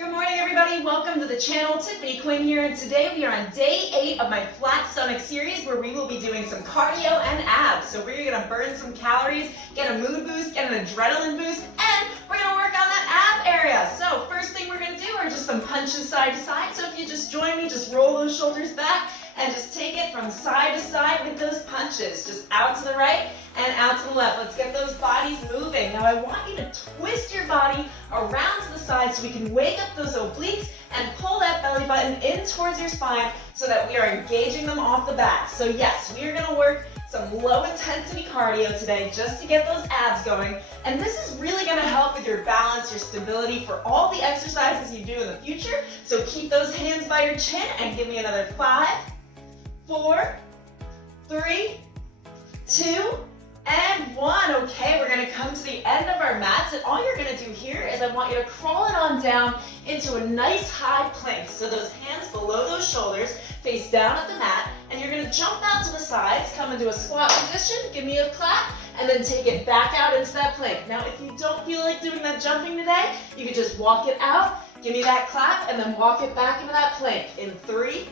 Good morning, everybody. Welcome to the channel. Tiffany Quinn here, and today we are on day 8 of my flat stomach series where we will be doing some cardio and abs. So we're going to burn some calories, get a mood boost, get an adrenaline boost, and we're going to work on that ab area. So first thing we're going to do are just some punches side to side. So if you just join me, just roll those shoulders back and just take it from side to side with those punches. Just out to the right and out to the left. Let's get those bodies moving. Now I want you to twist your body around to the side so we can wake up those obliques and pull that belly button in towards your spine so that we are engaging them off the bat. So yes, we are going to work some low intensity cardio today just to get those abs going. And this is really going to help with your balance, your stability for all the exercises you do in the future. So keep those hands by your chin and give me another 5, 4, 3, 2, and 1. Okay, we're going to come to the end of our mats, and all you're going to do here is I want you to crawl it on down into a nice high plank. So those hands below those shoulders, face down at the mat, and you're going to jump out to the sides, come into a squat position, give me a clap, and then take it back out into that plank. Now, if you don't feel like doing that jumping today, you can just walk it out, give me that clap, and then walk it back into that plank. In 3,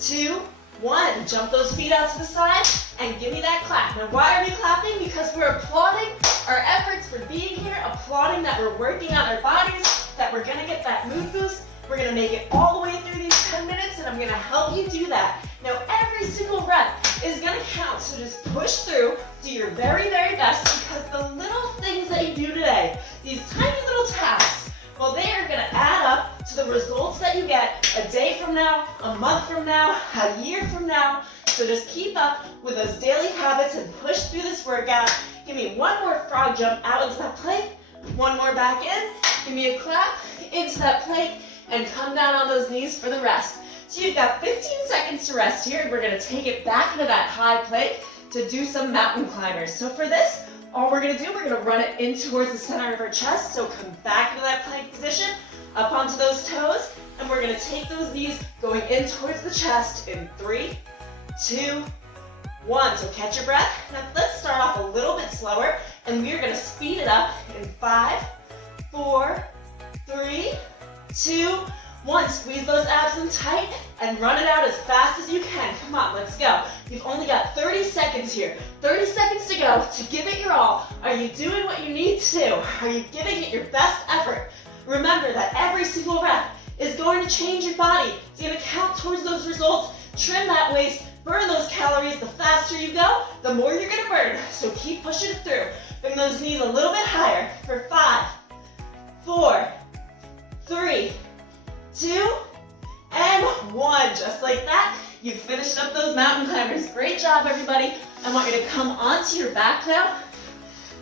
2, 1. Jump those feet out to the side and give me that clap. Now why are we clapping? Because we're applauding our efforts for being here, applauding that we're working on our bodies, that we're going to get that mood boost. We're going to make it all the way through these 10 minutes, and I'm going to help you do that. Now every single rep is going to count, so just push through, do your very, very best, because the little things that you do today, these tiny little tasks, well, they are going to add up to the results that you get a day from now, a month from now, a year from now. So just keep up with those daily habits and push through this workout. Give me one more frog jump out into that plank, one more back in, give me a clap into that plank, and come down on those knees for the rest. So you've got 15 seconds to rest here, and we're going to take it back into that high plank to do some mountain climbers. So for this, all we're going to do, we're going to run it in towards the center of our chest. So come back into that plank position, up onto those toes, and we're going to take those knees going in towards the chest in 3, 2, 1. So catch your breath. Now let's start off a little bit slower, and we're going to speed it up in 5, 4, 3, 2, 1. Squeeze those abs in tight and run it out as fast as you can. Come on, let's go. You've only got 30 seconds here. 30 seconds to go to give it your all. Are you doing what you need to do? Are you giving it your best effort? Remember that every single rep is going to change your body. It's going to count towards those results. Trim that waist, burn those calories. The faster you go, the more you're going to burn. So keep pushing it through. Bring those knees a little bit higher for 5, 4, 3, 2, and 1. Just like that, you've finished up those mountain climbers. Great job, everybody. I want you to come onto your back now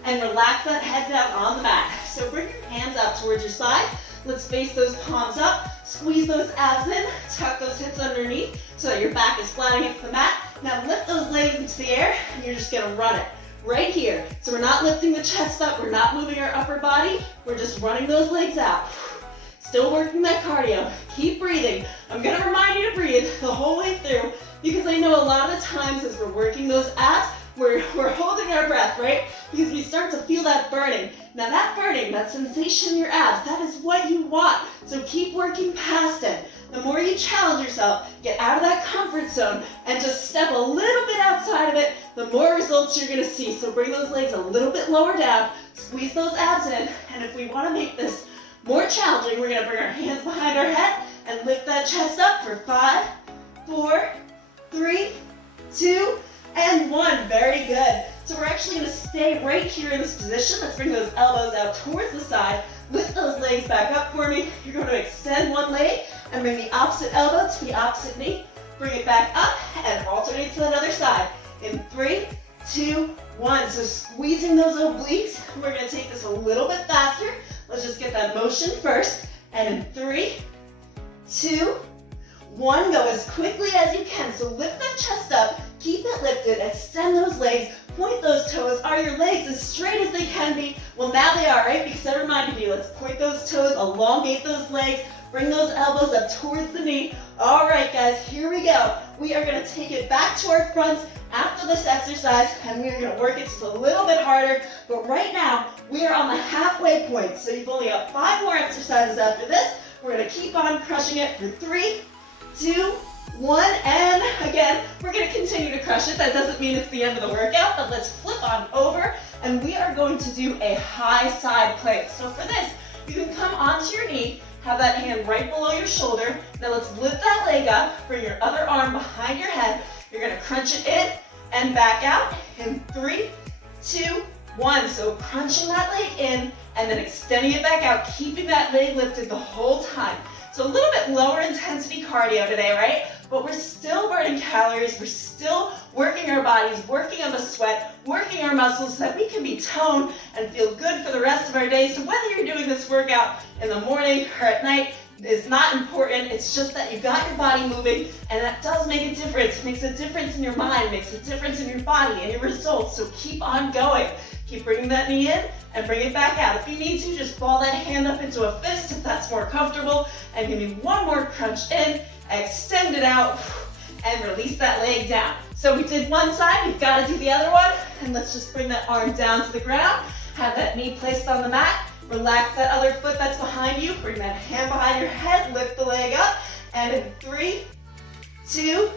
and relax that head down on the mat. So bring your hands up towards your sides. Let's face those palms up. Squeeze those abs in. Tuck those hips underneath so that your back is flat against the mat. Now lift those legs into the air, and you're just going to run it right here. So we're not lifting the chest up. We're not moving our upper body. We're just running those legs out. Still working that cardio. Keep breathing. I'm going to remind you to breathe the whole way through, because I know a lot of the times as we're working those abs, we're holding our breath, right? Because we start to feel that burning. Now that burning, that sensation in your abs, that is what you want. So keep working past it. The more you challenge yourself, get out of that comfort zone and just step a little bit outside of it, the more results you're going to see. So bring those legs a little bit lower down, squeeze those abs in, and if we want to make this more challenging, we're going to bring our hands behind our head and lift that chest up for 5, 4, 3, 2, and 1. Very good. So we're actually going to stay right here in this position. Let's bring those elbows out towards the side. Lift those legs back up for me. You're going to extend one leg and bring the opposite elbow to the opposite knee. Bring it back up and alternate to that other side. In 3, 2, 1. So squeezing those obliques. We're going to take this a little bit faster. Let's just get that motion first. And in 3, 2, 1, go as quickly as you can. So lift that chest up, keep it lifted, extend those legs, point those toes. Are your legs as straight as they can be? Well, now they are, right? Because I reminded you, let's point those toes, elongate those legs, bring those elbows up towards the knee. All right, guys, here we go. We are going to take it back to our fronts after this exercise, and we are going to work it just a little bit harder. But right now, we are on the halfway point. So you've only got 5 more exercises after this. We're gonna keep on crushing it for 3, 2, 1, and again, we're gonna continue to crush it. That doesn't mean it's the end of the workout, but let's flip on over, and we are going to do a high side plank. So for this, you can come onto your knee, have that hand right below your shoulder. Now let's lift that leg up, bring your other arm behind your head. You're gonna crunch it in and back out in 3, 2, 1. So crunching that leg in and then extending it back out, keeping that leg lifted the whole time. So a little bit lower intensity cardio today, right? But we're still burning calories, we're still working our bodies, working on the sweat, working our muscles so that we can be toned and feel good for the rest of our day. So whether you're doing this workout in the morning or at night is not important. It's just that you got your body moving, and that does make a difference. It makes a difference in your mind, makes a difference in your body and your results. So keep on going. Keep bringing that knee in and bring it back out. If you need to, just ball that hand up into a fist if that's more comfortable. And give me one more crunch in, extend it out, and release that leg down. So we did one side, we've got to do the other one. And let's just bring that arm down to the ground. Have that knee placed on the mat. Relax that other foot that's behind you. Bring that hand behind your head, lift the leg up. And in 3, 2,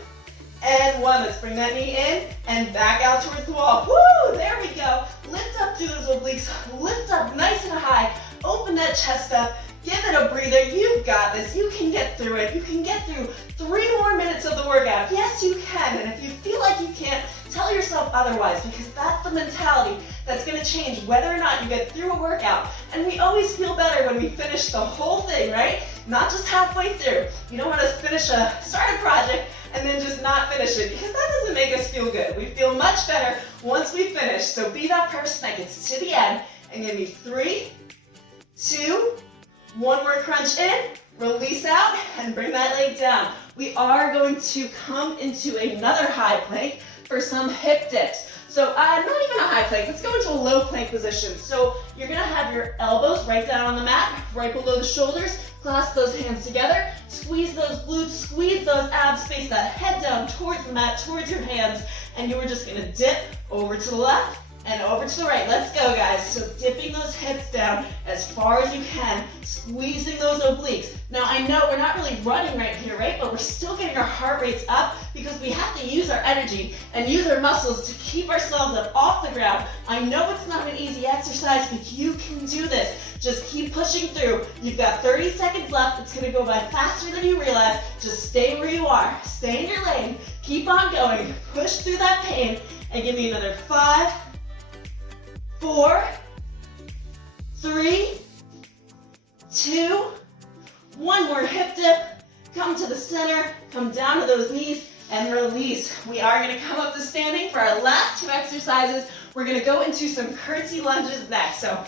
and 1. Let's bring that knee in and back out towards the wall. Woo! There we go. Lift up through those obliques. Lift up nice and high. Open that chest up. Give it a breather. You've got this. You can get through it. You can get through 3 more minutes of the workout. Yes, you can. And if you feel like you can't, tell yourself otherwise, because that's the mentality that's going to change whether or not you get through a workout. And we always feel better when we finish the whole thing, right? Not just halfway through. You don't want to start a project and then just not finish it, because that doesn't make us feel good. We feel much better once we finish. So be that person that gets to the end and give me 3, 2, 1 more crunch in, release out, and bring that leg down. We are going to come into another high plank for some hip dips. So not even a high plank, let's go into a low plank position. So you're gonna have your elbows right down on the mat, right below the shoulders, clasp those hands together, squeeze those glutes, squeeze those abs, face that head down towards the mat, towards your hands, and you are just gonna dip over to the left and over to the right. Let's go, guys. So dipping those hips down as far as you can, squeezing those obliques. Now I know we're not really running right here, right? But we're still getting our heart rates up because we have to use our energy and use our muscles to keep ourselves up off the ground. I know it's not an easy exercise, but you can do this. Just keep pushing through. You've got 30 seconds left. It's gonna go by faster than you realize. Just stay where you are. Stay in your lane. Keep on going. Push through that pain and give me another 5, 4, 3, 2, 1 more hip dip. Come to the center, come down to those knees, and release. We are gonna come up to standing for our last 2 exercises. We're gonna go into some curtsy lunges next. So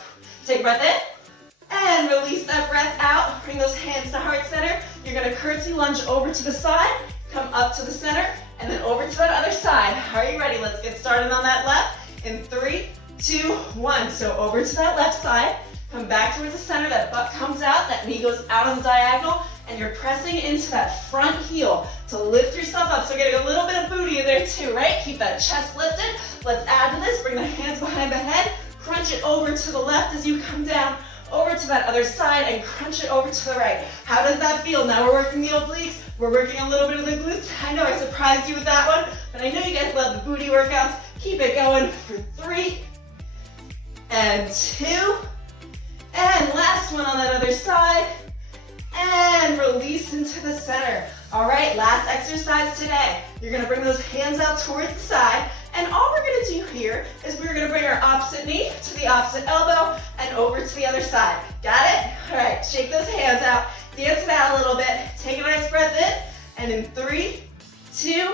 take a breath in, and release that breath out. Bring those hands to heart center. You're gonna curtsy lunge over to the side, come up to the center, and then over to that other side. Are you ready? Let's get started on that left. In 3, 2, 1. So over to that left side, come back towards the center, that butt comes out, that knee goes out on the diagonal, and you're pressing into that front heel to lift yourself up. So getting a little bit of booty in there too, right? Keep that chest lifted. Let's add to this, bring the hands behind the head, crunch it over to the left as you come down, over to that other side, and crunch it over to the right. How does that feel? Now we're working the obliques, we're working a little bit of the glutes. I know I surprised you with that one, but I know you guys love the booty workouts. Keep it going for 3, and 2, and last one on that other side, and release into the center. All right, last exercise today. You're gonna bring those hands out towards the side, and all we're gonna do here is we're gonna bring our opposite knee to the opposite elbow and over to the other side. Got it? All right, shake those hands out, dance it out a little bit, take a nice breath in, and in 3, 2,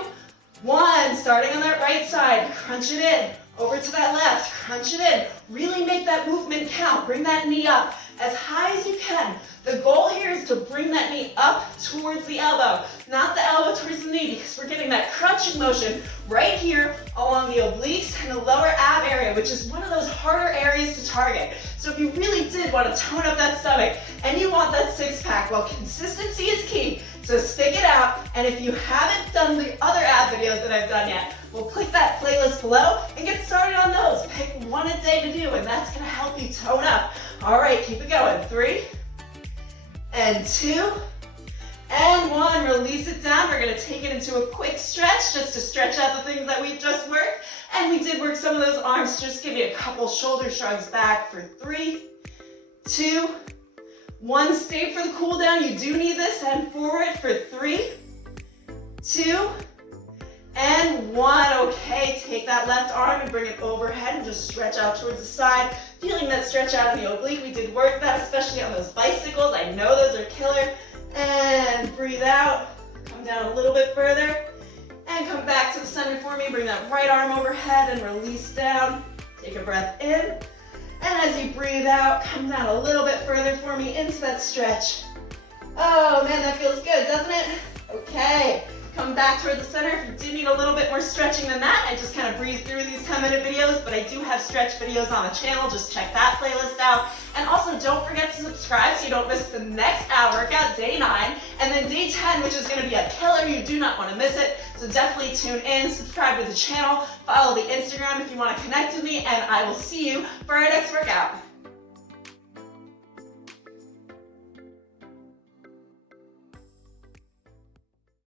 1, starting on that right side, crunch it in. Over to that left, crunch it in. Really make that movement count. Bring that knee up as high as you can. The goal here is to bring that knee up towards the elbow, not the elbow towards the knee, because we're getting that crunching motion right here along the obliques and the lower ab area, which is one of those harder areas to target. So if you really did want to tone up that stomach and you want that 6-pack, well, consistency is key. So stick it out, and if you haven't done the other ab videos that I've done yet, well, click that playlist below and get started on those. Pick one a day to do, and that's gonna help you tone up. All right, keep it going. 3, and 2, and 1. Release it down. We're gonna take it into a quick stretch just to stretch out the things that we've just worked. And we did work some of those arms. Just give me a couple shoulder shrugs back for 3, 2, 1. Stay for the cool down. You do need this. And forward for 3, 2, and 1. Okay, take that left arm and bring it overhead and just stretch out towards the side. Feeling that stretch out in the oblique. We did work that, especially on those bicycles. I know those are killer. And breathe out. Come down a little bit further. And come back to the center for me. Bring that right arm overhead and release down. Take a breath in. And as you breathe out, come down a little bit further for me into that stretch. Oh man, that feels good, doesn't it? Okay. Come back toward the center. If you do need a little bit more stretching than that, I just kind of breeze through these 10-minute videos, but I do have stretch videos on the channel. Just check that playlist out. And also don't forget to subscribe so you don't miss the next ab workout, day 9, and then day 10, which is going to be a killer. You do not want to miss it. So definitely tune in, subscribe to the channel, follow the Instagram if you want to connect with me, and I will see you for our next workout.